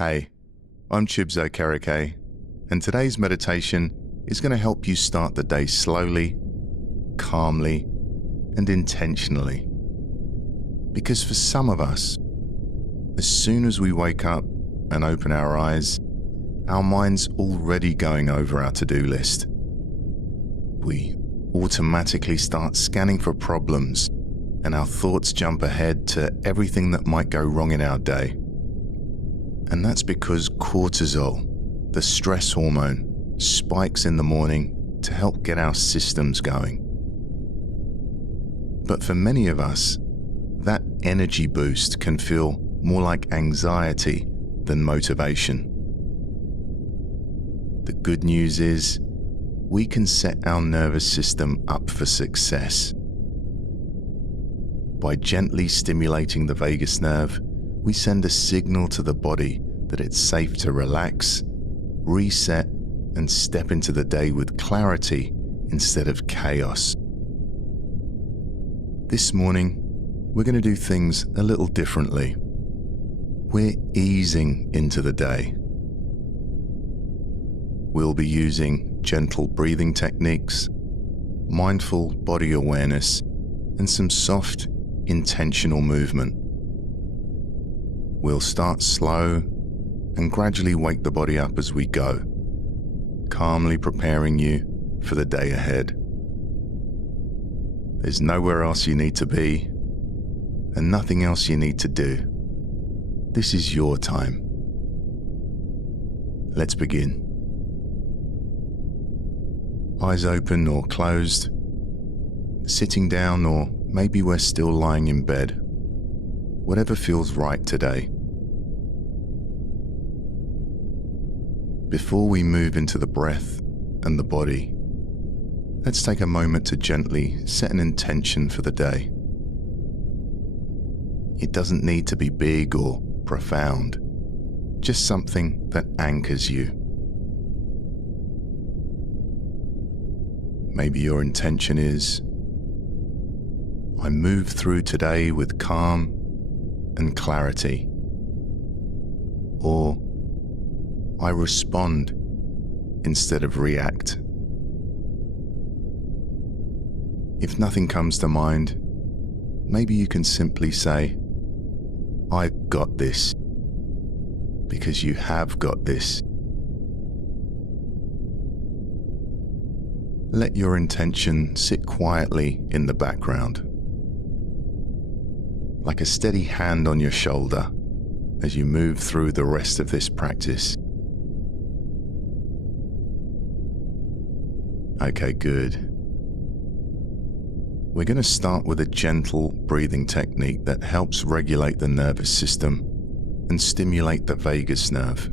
Hey, I'm Chibs Okereke, and today's meditation is going to help you start the day slowly, calmly, and intentionally. Because for some of us, as soon as we wake up and open our eyes, our mind's already going over our to-do list. We automatically start scanning for problems, and our thoughts jump ahead to everything that might go wrong in our day. And that's because cortisol, the stress hormone, spikes in the morning to help get our systems going. But for many of us, that energy boost can feel more like anxiety than motivation. The good news is, we can set our nervous system up for success. By gently stimulating the vagus nerve, we send a signal to the body that it's safe to relax, reset, and step into the day with clarity instead of chaos. This morning, we're going to do things a little differently. We're easing into the day. We'll be using gentle breathing techniques, mindful body awareness, and some soft, intentional movement. We'll start slow and gradually wake the body up as we go, calmly preparing you for the day ahead. There's nowhere else you need to be, and nothing else you need to do. This is your time. Let's begin. Eyes open or closed, sitting down, or maybe we're still lying in bed. Whatever feels right today. Before we move into the breath and the body, let's take a moment to gently set an intention for the day. It doesn't need to be big or profound, just something that anchors you. Maybe your intention is, I move through today with calm and clarity. Or, I respond instead of react. If nothing comes to mind, maybe you can simply say, I've got this, because you have got this. Let your intention sit quietly in the background, like a steady hand on your shoulder as you move through the rest of this practice. Okay, good. We're going to start with a gentle breathing technique that helps regulate the nervous system and stimulate the vagus nerve.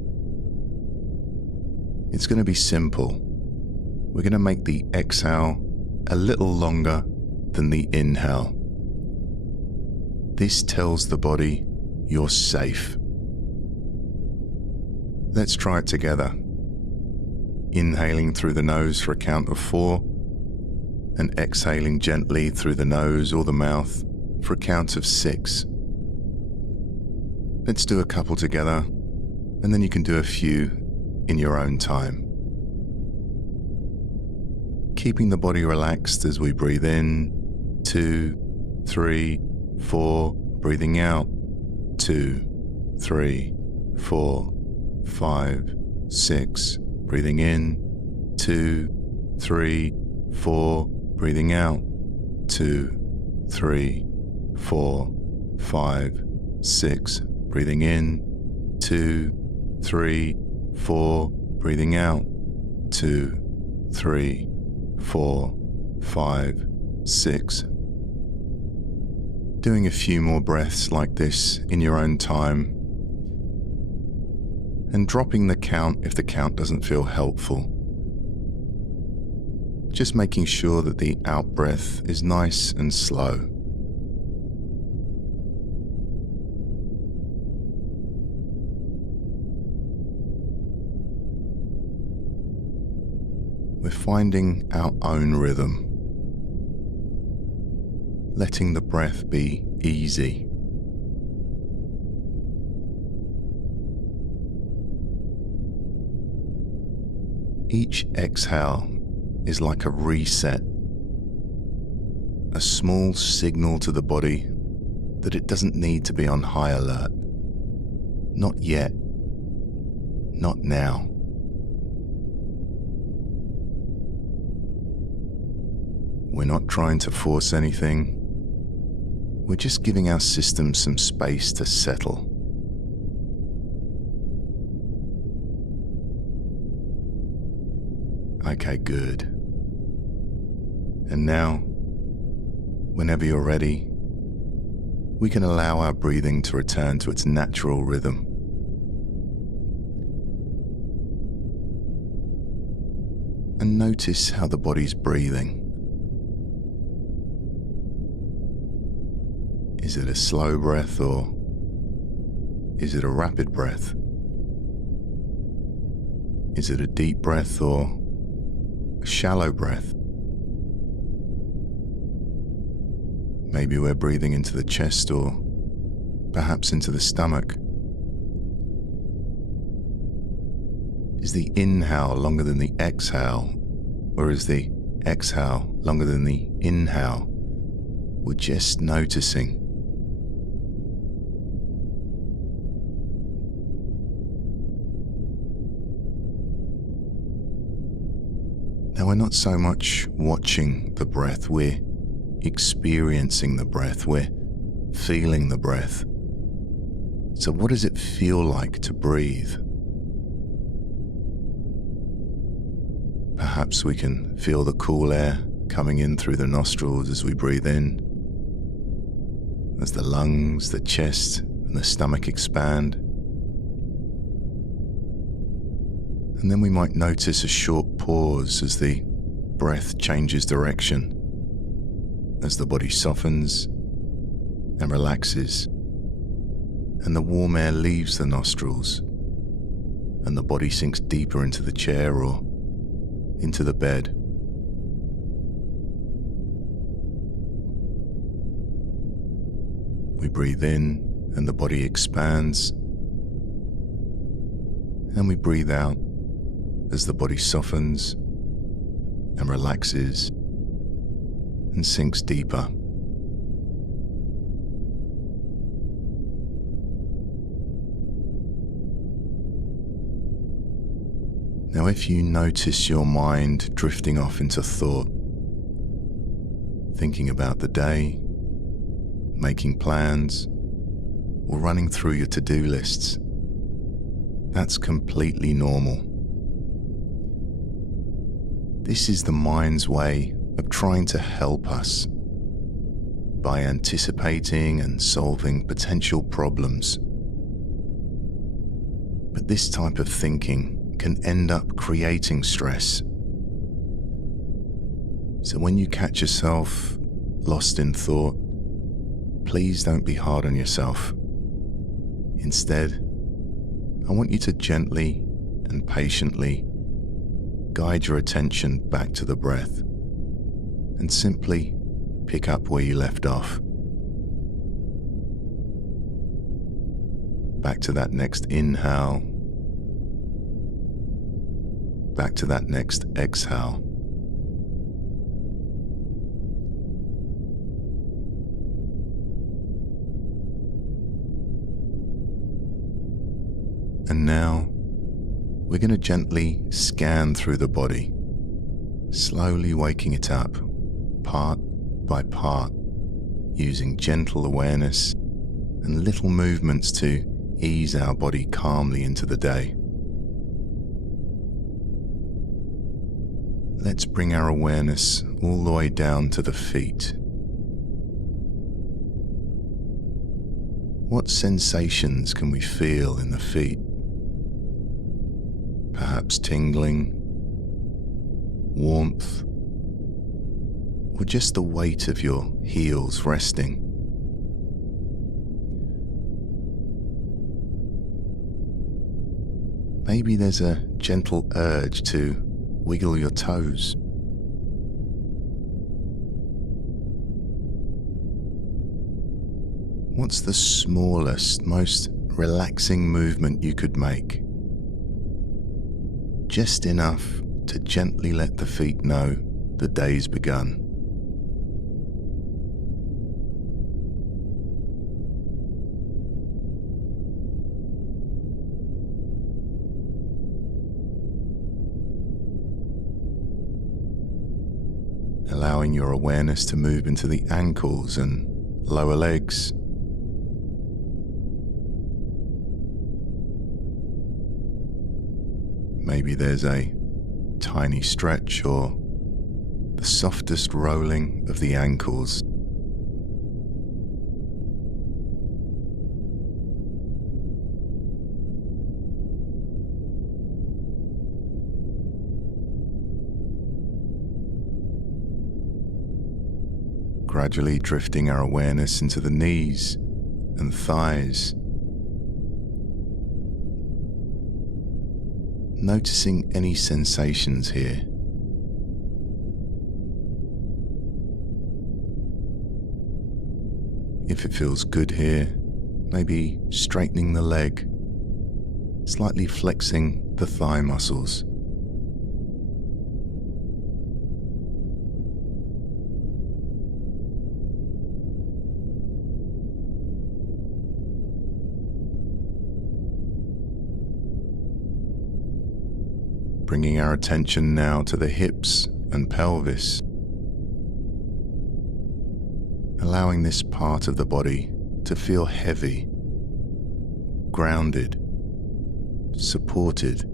It's going to be simple. We're going to make the exhale a little longer than the inhale. This tells the body you're safe. Let's try it together. Inhaling through the nose for a count of 4, and exhaling gently through the nose or the mouth for a count of 6. Let's do a couple together, and then you can do a few in your own time. Keeping the body relaxed as we breathe in, 2, 3, 4, breathing out, 2, 3, 4, 5, 6, breathing in, 2, 3, 4, breathing out, 2, 3, 4, 5, 6, breathing in, 2, 3, 4, breathing out, 2, 3, 4, 5, 6. Doing a few more breaths like this in your own time, and dropping the count if the count doesn't feel helpful. Just making sure that the out-breath is nice and slow. We're finding our own rhythm, letting the breath be easy. Each exhale is like a reset, a small signal to the body that it doesn't need to be on high alert. Not yet. Not now. We're not trying to force anything. We're just giving our system some space to settle. Okay, good. And now, whenever you're ready, we can allow our breathing to return to its natural rhythm. And notice how the body's breathing. Is it a slow breath or is it a rapid breath? Is it a deep breath or a shallow breath? Maybe we're breathing into the chest or perhaps into the stomach. Is the inhale longer than the exhale, or is the exhale longer than the inhale? We're just noticing. Now, we're not so much watching the breath, we're experiencing the breath, we're feeling the breath. So what does it feel like to breathe? Perhaps we can feel the cool air coming in through the nostrils as we breathe in, as the lungs, the chest, and the stomach expand. And then we might notice a short pause as the breath changes direction, as the body softens and relaxes, and the warm air leaves the nostrils, and the body sinks deeper into the chair or into the bed. We breathe in and the body expands, and we breathe out as the body softens and relaxes and sinks deeper. Now, if you notice your mind drifting off into thought, thinking about the day, making plans, or running through your to-do lists, that's completely normal. This is the mind's way of trying to help us by anticipating and solving potential problems. But this type of thinking can end up creating stress. So when you catch yourself lost in thought, please don't be hard on yourself. Instead, I want you to gently and patiently guide your attention back to the breath and simply pick up where you left off. Back to that next inhale, back to that next exhale. And now, we're going to gently scan through the body, slowly waking it up, part by part, using gentle awareness and little movements to ease our body calmly into the day. Let's bring our awareness all the way down to the feet. What sensations can we feel in the feet? Perhaps tingling, warmth, or just the weight of your heels resting. Maybe there's a gentle urge to wiggle your toes. What's the smallest, most relaxing movement you could make? Just enough to gently let the feet know the day's begun. Allowing your awareness to move into the ankles and lower legs. Maybe there's a tiny stretch or the softest rolling of the ankles. Gradually drifting our awareness into the knees and thighs. Noticing any sensations here. If it feels good here, maybe straightening the leg, slightly flexing the thigh muscles. Bringing our attention now to the hips and pelvis, allowing this part of the body to feel heavy, grounded, supported.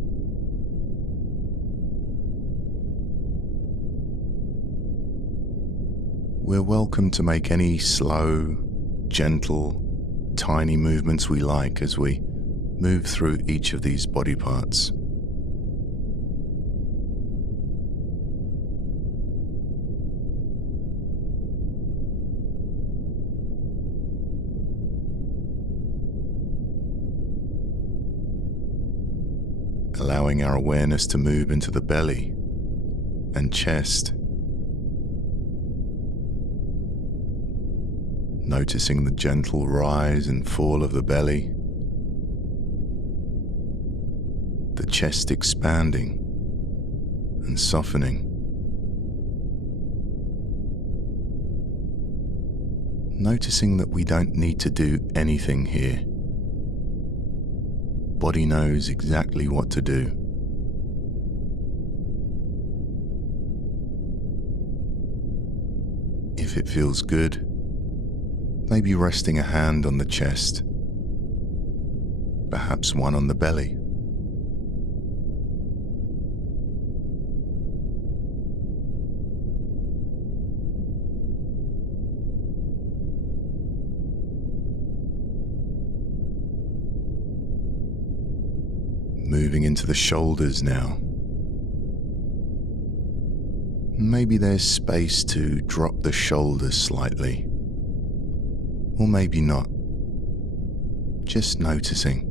We're welcome to make any slow, gentle, tiny movements we like as we move through each of these body parts. Allowing our awareness to move into the belly and chest. Noticing the gentle rise and fall of the belly, the chest expanding and softening. Noticing that we don't need to do anything here. Body knows exactly what to do. If it feels good, maybe resting a hand on the chest, perhaps one on the belly. Moving into the shoulders now. Maybe there's space to drop the shoulders slightly. Or maybe not. Just noticing.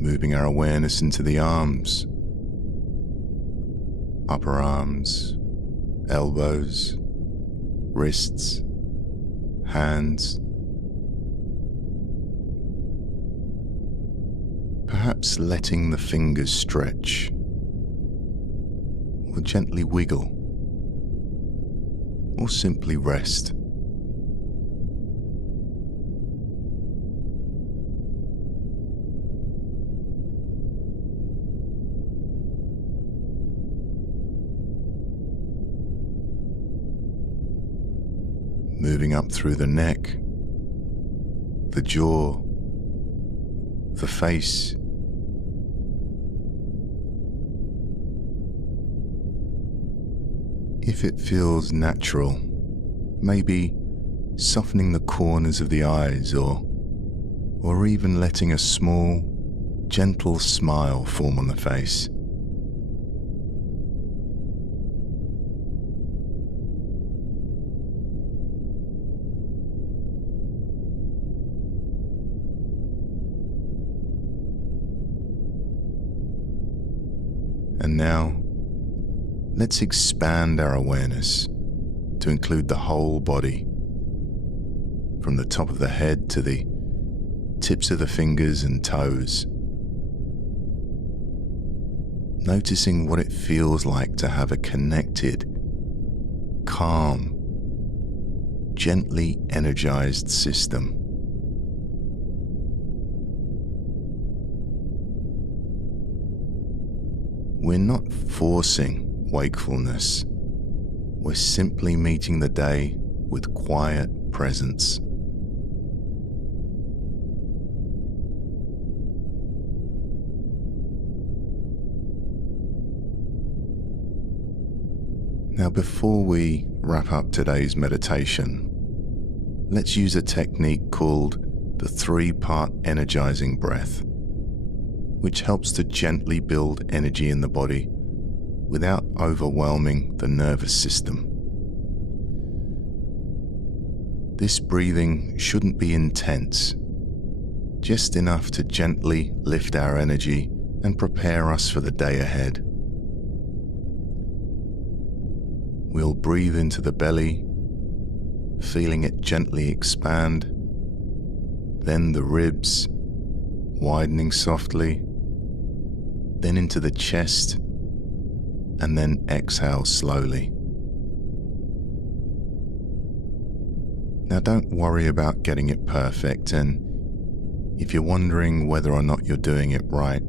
Moving our awareness into the arms, upper arms, elbows, wrists, hands. Perhaps letting the fingers stretch or gently wiggle or simply rest. Moving up through the neck, the jaw, the face. If it feels natural, maybe softening the corners of the eyes or even letting a small, gentle smile form on the face. And now, let's expand our awareness to include the whole body, from the top of the head to the tips of the fingers and toes. Noticing what it feels like to have a connected, calm, gently energized system. We're not forcing wakefulness. We're simply meeting the day with quiet presence. Now, before we wrap up today's meditation, let's use a technique called the 3-part energizing breath, which helps to gently build energy in the body without overwhelming the nervous system. This breathing shouldn't be intense, just enough to gently lift our energy and prepare us for the day ahead. We'll breathe into the belly, feeling it gently expand, then the ribs, widening softly, then into the chest, and then exhale slowly. Now, don't worry about getting it perfect, and if you're wondering whether or not you're doing it right,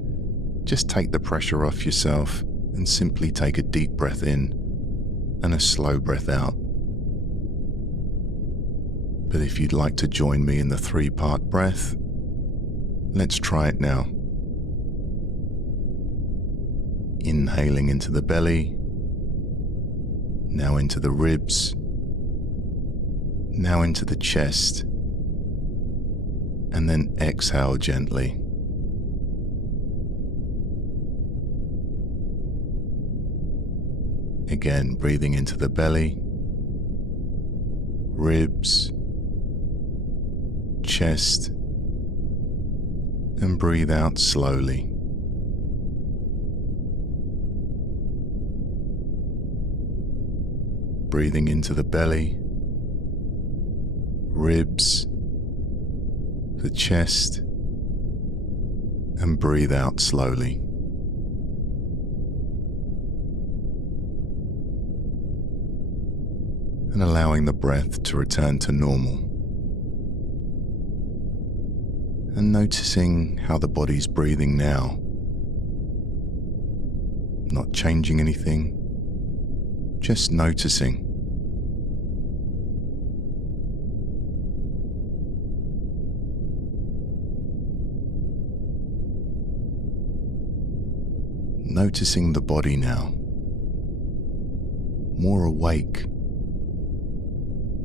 just take the pressure off yourself and simply take a deep breath in and a slow breath out. But if you'd like to join me in the 3-part breath, let's try it now. Inhaling into the belly, now into the ribs, now into the chest, and then exhale gently. Again, breathing into the belly, ribs, chest, and breathe out slowly. Breathing into the belly, ribs, the chest, and breathe out slowly. And allowing the breath to return to normal. And noticing how the body's breathing now. Not changing anything, just noticing. Noticing the body now. More awake,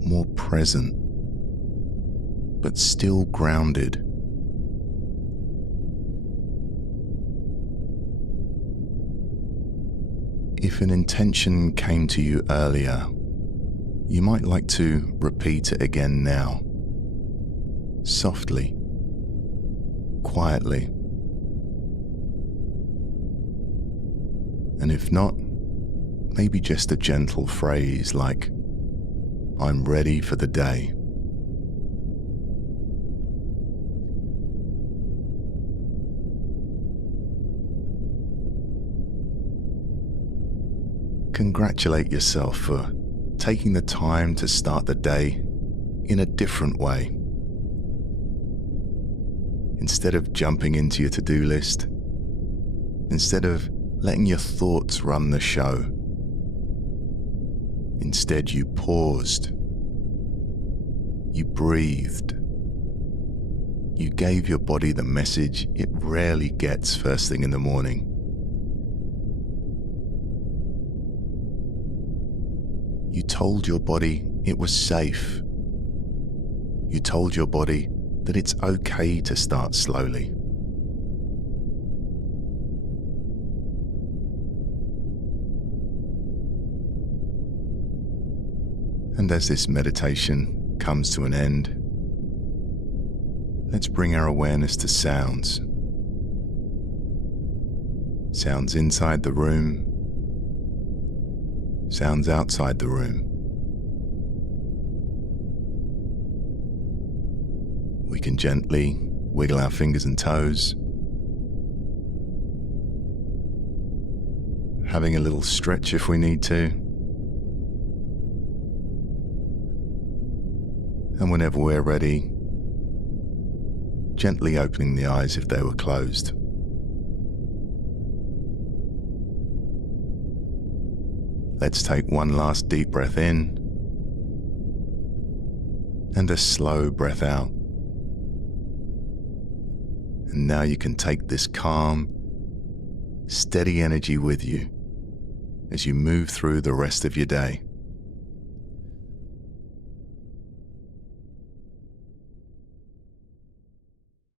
more present, but still grounded. If an intention came to you earlier, you might like to repeat it again now, softly, quietly. And if not, maybe just a gentle phrase like, "I'm ready for the day." Congratulate yourself for taking the time to start the day in a different way. Instead of jumping into your to-do list, instead of letting your thoughts run the show, instead you paused, you breathed, you gave your body the message it rarely gets first thing in the morning. You told your body it was safe. You told your body that it's okay to start slowly. And as this meditation comes to an end, let's bring our awareness to sounds. Sounds inside the room, sounds outside the room. We can gently wiggle our fingers and toes, having a little stretch if we need to. And whenever we're ready, gently opening the eyes if they were closed. Let's take one last deep breath in and a slow breath out. And now you can take this calm, steady energy with you as you move through the rest of your day.